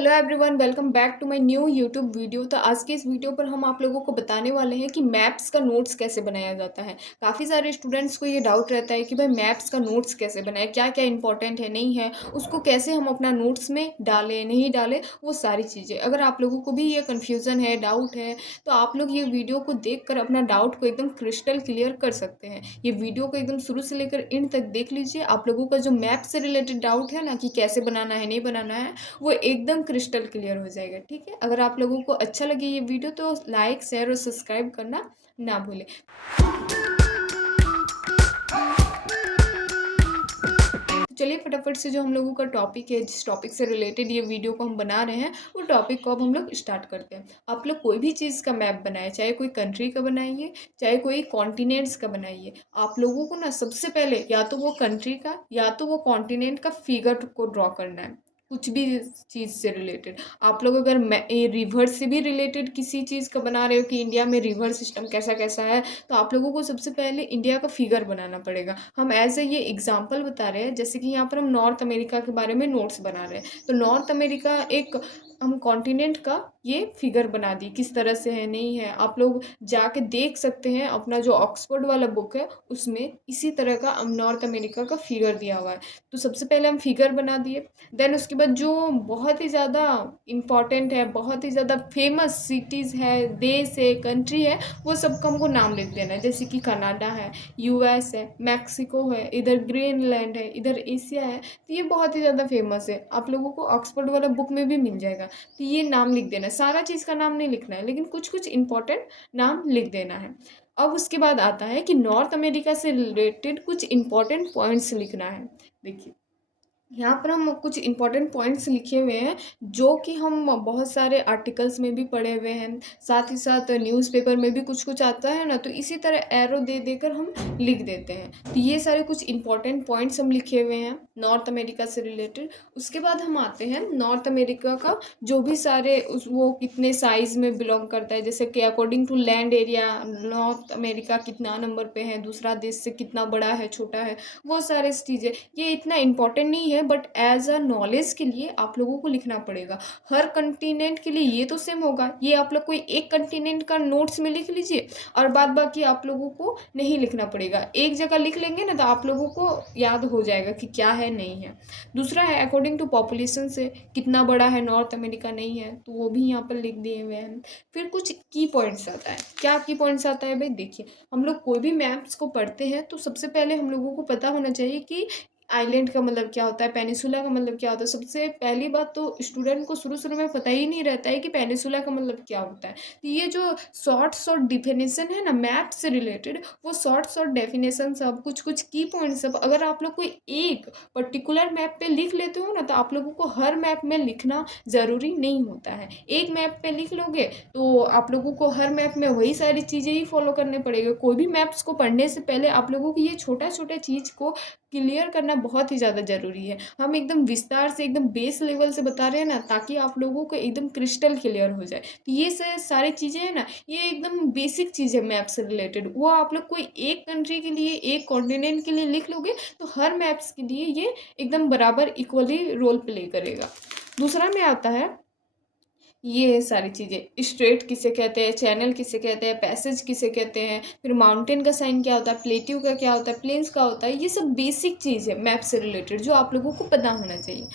Hello everyone, welcome back to my new YouTube video. तो आज के इस वीडियो पर हम आप लोगों को बताने वाले हैं कि मैप्स का नोट्स कैसे बनाया जाता है। काफ़ी सारे स्टूडेंट्स को ये डाउट रहता है कि भाई मैप्स का नोट्स कैसे बनाए, क्या क्या इंपॉर्टेंट है नहीं है, उसको कैसे हम अपना नोट्स में डालें नहीं डालें, वो सारी चीज़ें। अगर आप लोगों को भी ये कन्फ्यूज़न है, डाउट है, तो आप लोग ये वीडियो को देख कर अपना डाउट को एकदम क्रिस्टल क्लियर कर सकते हैं। ये वीडियो को एकदम शुरू से लेकर एंड तक देख लीजिए। आप लोगों का जो मैप से रिलेटेड डाउट है ना कि कैसे बनाना है नहीं बनाना है, वो एकदम क्रिस्टल क्लियर हो जाएगा। ठीक है, अगर आप लोगों को अच्छा लगे ये वीडियो तो लाइक शेयर और सब्सक्राइब करना ना भूलें। तो चलिए फटाफट से जो हम लोगों का टॉपिक है, जिस टॉपिक से रिलेटेड ये वीडियो को हम बना रहे हैं, वो टॉपिक को अब हम लोग स्टार्ट करते हैं। आप लोग कोई भी चीज़ का मैप बनाए, चाहे कोई कंट्री का बनाइए, चाहे कोई कॉन्टिनेंट्स का बनाइए, आप लोगों को ना सबसे पहले या तो वो कंट्री का या तो वो कॉन्टिनेंट का फिगर को ड्रॉ करना है। कुछ भी चीज़ से रिलेटेड आप लोग अगर रिवर से भी रिलेटेड किसी चीज़ का बना रहे हो कि इंडिया में रिवर सिस्टम कैसा कैसा है, तो आप लोगों को सबसे पहले इंडिया का फिगर बनाना पड़ेगा। हम एज ए ये एग्जांपल बता रहे हैं, जैसे कि यहाँ पर हम नॉर्थ अमेरिका के बारे में नोट्स बना रहे हैं, तो नॉर्थ अमेरिका एक हम कॉन्टिनेंट का ये फिगर बना दी, किस तरह से है नहीं है आप लोग जाके देख सकते हैं। अपना जो ऑक्सफोर्ड वाला बुक है उसमें इसी तरह का नॉर्थ अमेरिका का फिगर दिया हुआ है। तो सबसे पहले हम फिगर बना दिए, देन उसके बाद जो बहुत ही ज़्यादा इम्पॉर्टेंट है, बहुत ही ज़्यादा फेमस सिटीज़ है, देश है, कंट्री है, वो सबका हमको नाम लिख देना है। जैसे कि कनाडा है, यूएस है, मैक्सिको है, इधर ग्रीनलैंड है, इधर एशिया है। तो ये बहुत ही ज़्यादा फेमस है, आप लोगों को ऑक्सफोर्ड वाला बुक में भी मिल जाएगा। तो ये नाम लिख देना है, सारा चीज़ का नाम नहीं लिखना है, लेकिन कुछ कुछ इंपॉर्टेंट नाम लिख देना है। अब उसके बाद आता है कि नॉर्थ अमेरिका से रिलेटेड कुछ इंपॉर्टेंट पॉइंट्स लिखना है। देखिए यहाँ पर हम कुछ इंपॉर्टेंट पॉइंट्स लिखे हुए हैं, जो कि हम बहुत सारे आर्टिकल्स में भी पढ़े हुए हैं, साथ ही साथ न्यूज़पेपर में भी कुछ कुछ आता है ना, तो इसी तरह एरो दे देकर हम लिख देते हैं। तो ये सारे कुछ इंपॉर्टेंट पॉइंट्स हम लिखे हुए हैं नॉर्थ अमेरिका से रिलेटेड। उसके बाद हम आते हैं नॉर्थ अमेरिका का जो भी सारे वो कितने साइज़ में बिलोंग करता है, जैसे कि according to land area North America कितना नंबर पे है, दूसरा देश से कितना बड़ा है छोटा है, वो सारे चीज़ें। ये इतना इम्पोर्टेंट नहीं है, बट एज अ नॉलेज के लिए आप लोगों को लिखना पड़ेगा। हर कंटिनेंट के लिए ये तो सेम होगा, ये आप लोग कोई एक कंटिनेंट का नोट्स में लिख लीजिए और बाद बाकी आप लोगों को नहीं लिखना पड़ेगा। एक जगह लिख लेंगे ना तो आप लोगों को याद हो जाएगा कि क्या है नहीं है। दूसरा है अकॉर्डिंग टू पॉपुलेशन से कितना बड़ा है नॉर्थ अमेरिका नहीं है, तो वो भी यहाँ पर लिख दिए हुए हैं। फिर कुछ की पॉइंट्स आता है। क्या की पॉइंट्स आता है भाई? देखिए हम लोग कोई भी मैप्स को पढ़ते हैं तो सबसे पहले हम लोगों को पता होना चाहिए कि आइलैंड का मतलब क्या होता है, पेनिसुला का मतलब क्या होता है। सबसे पहली बात तो स्टूडेंट को शुरू में पता ही नहीं रहता है कि पेनिसुला का मतलब क्या होता है। तो ये जो शॉर्ट डिफिनेशन है ना मैप से रिलेटेड, वो शॉर्ट डेफिनेशन सब कुछ कुछ की पॉइंट सब अगर आप लोग कोई एक पर्टिकुलर मैप पे लिख लेते हो ना, तो आप लोगों को हर मैप में लिखना ज़रूरी नहीं होता है। एक मैप पे लिख लोगे तो आप लोगों को हर मैप में वही सारी चीज़ें ही फॉलो करने पड़ेगा। कोई भी मैप्स को पढ़ने से पहले आप लोगों को ये छोटा छोटा चीज़ को क्लियर करना बहुत ही ज़्यादा ज़रूरी है। हम एकदम विस्तार से एकदम बेस लेवल से बता रहे हैं ना, ताकि आप लोगों को एकदम क्रिस्टल क्लियर हो जाए। तो ये सारी चीज़ें हैं ना, ये एकदम बेसिक चीज़ है मैप से रिलेटेड। वो आप लोग कोई एक कंट्री के लिए, एक कॉन्टिनेंट के लिए लिख लोगे तो हर मैप्स के लिए ये एकदम बराबर इक्वली रोल प्ले करेगा। दूसरा में आता है ये सारी चीज़ें, स्ट्रेट किसे कहते हैं, चैनल किसे कहते हैं, पैसेज किसे कहते हैं, फिर माउंटेन का साइन क्या होता है, प्लेट्यू का क्या होता है, प्लेन्स का होता है। ये सब बेसिक चीज़ है मैप से रिलेटेड जो आप लोगों को पता होना चाहिए।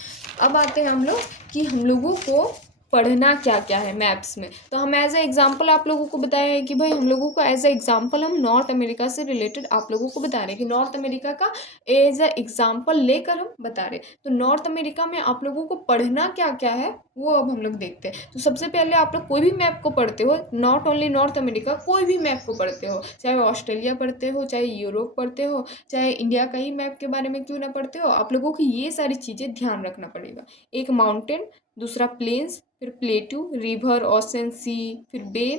अब आते हैं हम लोग कि हम लोगों को पढ़ना क्या क्या है मैप्स में। तो हम एज ए एग्जाम्पल आप लोगों को बताया है कि भाई हम लोगों को एज ए एग्जाम्पल हम नॉर्थ अमेरिका से रिलेटेड आप लोगों को बता रहे हैं कि नॉर्थ अमेरिका का एज ए एग्जाम्पल लेकर हम बता रहे हैं। तो नॉर्थ अमेरिका में आप लोगों को पढ़ना क्या क्या है वो अब हम लोग देखते हैं। तो सबसे पहले आप लोग कोई भी मैप को पढ़ते हो, नॉट ओनली नॉर्थ अमेरिका, कोई भी मैप को पढ़ते हो, चाहे ऑस्ट्रेलिया पढ़ते हो, चाहे यूरोप पढ़ते हो, चाहे इंडिया का ही मैप के बारे में क्यों ना पढ़ते हो, आप लोगों को ये सारी चीज़ें ध्यान रखना पड़ेगा। एक माउंटेन, दूसरा प्लेन्स, फिर प्लेटू, रिवर, ओशन, सी, फिर बे,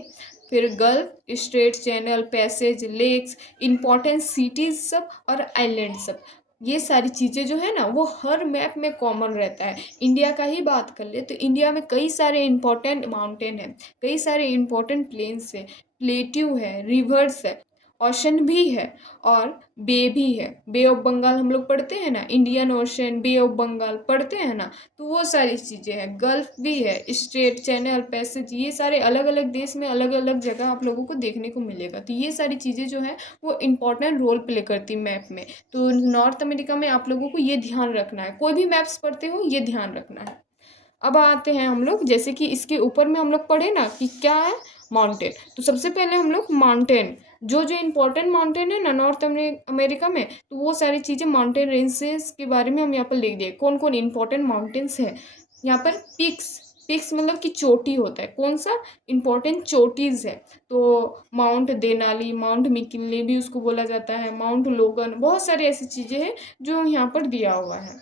फिर gulf, strait, channel, passage, lakes, important cities सब और आइलैंड सब। ये सारी चीज़ें जो है ना वो हर मैप में कॉमन रहता है। इंडिया का ही बात कर ले तो इंडिया में कई सारे इंपॉर्टेंट माउंटेन हैं, कई सारे इंपॉर्टेंट प्लेन्स हैं, प्लेट्यू है, रिवर्स है, ओशन भी है और बे भी है। बे ऑफ बंगाल हम लोग पढ़ते हैं ना, Indian Ocean, bay of Bengal पढ़ते हैं ना, तो वो सारी चीज़ें हैं। गल्फ भी है, स्ट्रेट, चैनल, पैसेज, ये सारे अलग अलग देश में अलग अलग जगह आप लोगों को देखने को मिलेगा। तो ये सारी चीज़ें जो है वो इम्पोर्टेंट रोल प्ले करती है मैप में। तो नॉर्थ अमेरिका में आप लोगों को ये ध्यान रखना है, कोई भी मैप्स पढ़ते हो ये ध्यान रखना है। अब आते हैं हम लोग, जैसे कि इसके ऊपर में हम लोग पढ़े ना कि क्या है, माउंटेन। तो सबसे पहले हम लोग माउंटेन, जो जो इम्पोर्टेंट माउंटेन है ना नॉर्थ अमेरिका में, तो वो सारी चीज़ें माउंटेन रेंजेस के बारे में हम यहाँ पर लिख दिए, कौन कौन इम्पोर्टेंट माउंटेन्स है। यहाँ पर पिक्स, पिक्स मतलब कि चोटी होता है, कौन सा, इम्पोर्टेंट चोटीज़ है। तो माउंट देनाली, माउंट मिकिनली भी उसको बोला जाता है, माउंट लोगन, बहुत सारी ऐसी चीज़ें हैं जो यहाँ पर दिया हुआ है,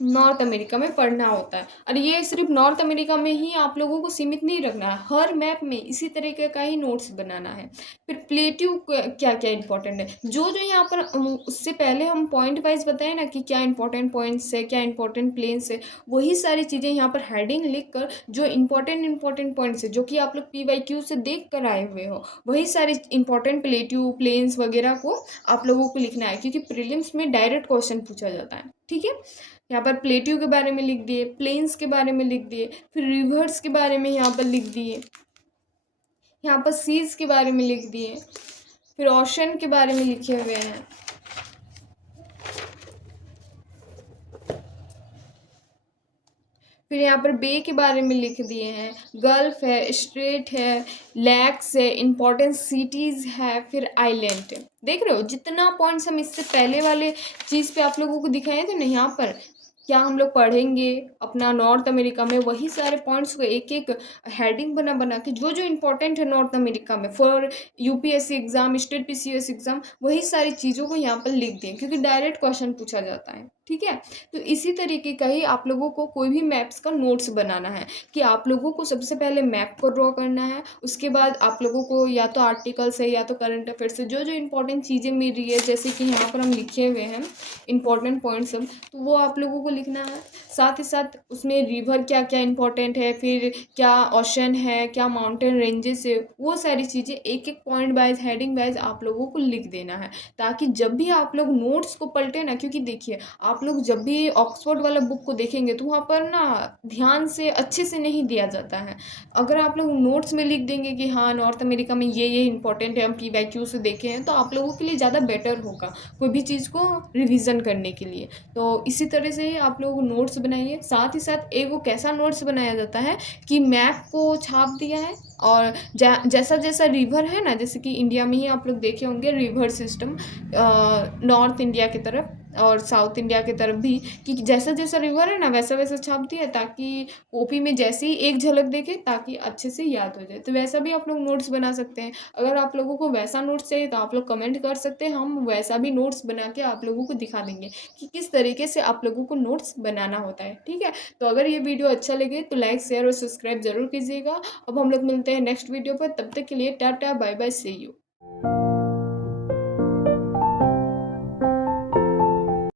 नॉर्थ अमेरिका में पढ़ना होता है। और ये सिर्फ नॉर्थ अमेरिका में ही आप लोगों को सीमित नहीं रखना है, हर मैप में इसी तरीके का ही नोट्स बनाना है। फिर प्लेट्यू क्या क्या इंपॉर्टेंट है, जो जो यहाँ पर उससे पहले हम पॉइंट वाइज बताए ना कि क्या इंपॉर्टेंट पॉइंट्स है, क्या इंपॉर्टेंट प्लेन्स है, वही सारी चीज़ें यहाँ पर हेडिंग लिख कर, जो इंपॉर्टेंट पॉइंट्स है जो कि आप लोग PYQ से देख कर आए हुए हो, वही सारे इंपॉर्टेंट प्लेट्यू, प्लेन्स वगैरह को आप लोगों को लिखना है, क्योंकि प्रीलिम्स में डायरेक्ट क्वेश्चन पूछा जाता है। ठीक है, यहाँ पर प्लेट्यू के बारे में लिख दिए, प्लेन्स के बारे में लिख दिए, फिर रिवर्स के बारे में यहाँ पर लिख दिए, यहाँ पर सीज के बारे में लिख दिए, फिर ओशन के बारे में लिखे हुए हैं। फिर यहाँ पर बे के बारे में लिख दिए हैं, गल्फ है, स्ट्रेट है, लैक्स है, इम्पोर्टेंट सिटीज़ है, फिर आइलैंड है। देख रहे हो जितना पॉइंट्स हम इससे पहले वाले चीज़ पे आप लोगों को दिखाए थे ना, यहाँ पर क्या हम लोग पढ़ेंगे अपना नॉर्थ अमेरिका में, वही सारे पॉइंट्स को एक एक हेडिंग बना बना के, जो जो इम्पोर्टेंट है नॉर्थ अमेरिका में for UPSC exam, state PCS exam, वही सारी चीज़ों को यहाँ पर लिख दें, क्योंकि डायरेक्ट क्वेश्चन पूछा जाता है। ठीक है, तो इसी तरीके का ही आप लोगों को कोई भी मैप्स का नोट्स बनाना है, कि आप लोगों को सबसे पहले मैप को ड्रॉ करना है, उसके बाद आप लोगों को या तो आर्टिकल्स है या तो करंट अफेयर्स से जो जो इंपॉर्टेंट चीज़ें मिल रही है, जैसे कि यहाँ पर हम लिखे हुए हैं इंपॉर्टेंट पॉइंट्स सब, तो वो आप लोगों को लिखना है। साथ ही साथ उसमें रिवर क्या क्या इंपॉर्टेंट है, फिर क्या ओशन है, क्या माउंटेन रेंजेस है, वो सारी चीज़ें एक एक पॉइंट वाइज, हेडिंग वाइज आप लोगों को लिख देना है, ताकि जब भी आप लोग नोट्स को पलटे ना, क्योंकि देखिए आप लोग जब भी ऑक्सफोर्ड वाला बुक को देखेंगे तो वहाँ पर ना ध्यान से अच्छे से नहीं दिया जाता है। अगर आप लोग नोट्स में लिख देंगे कि हाँ नॉर्थ अमेरिका में ये इंपॉर्टेंट है, हम PYQ से देखे हैं, तो आप लोगों के लिए ज़्यादा बेटर होगा कोई भी चीज़ को रिविज़न करने के लिए। तो इसी तरह से आप लोग नोट्स बनाइए। साथ ही साथ एक वो कैसा नोट्स बनाया जाता है कि मैप को छाप दिया है, और जैसा जैसा रिवर है ना, जैसे कि इंडिया में ही आप लोग देखे होंगे रिवर सिस्टम, नॉर्थ इंडिया की तरफ और साउथ इंडिया की तरफ भी, कि जैसा जैसा रिवर है ना वैसा वैसा छाप दिया, ताकि कॉपी में जैसे ही एक झलक देखे ताकि अच्छे से याद हो जाए। तो वैसा भी आप लोग नोट्स बना सकते हैं। अगर आप लोगों को वैसा नोट्स चाहिए तो आप लोग कमेंट कर सकते हैं, हम वैसा भी नोट्स बना के आप लोगों को दिखा देंगे कि किस तरीके से आप लोगों को नोट्स बनाना होता है। ठीक है, तो अगर ये वीडियो अच्छा लगे तो लाइक, शेयर और सब्सक्राइब जरूर कीजिएगा। अब हम लोग मिलते हैं नेक्स्ट वीडियो पर, तब तक के लिए tata, bye bye, see you.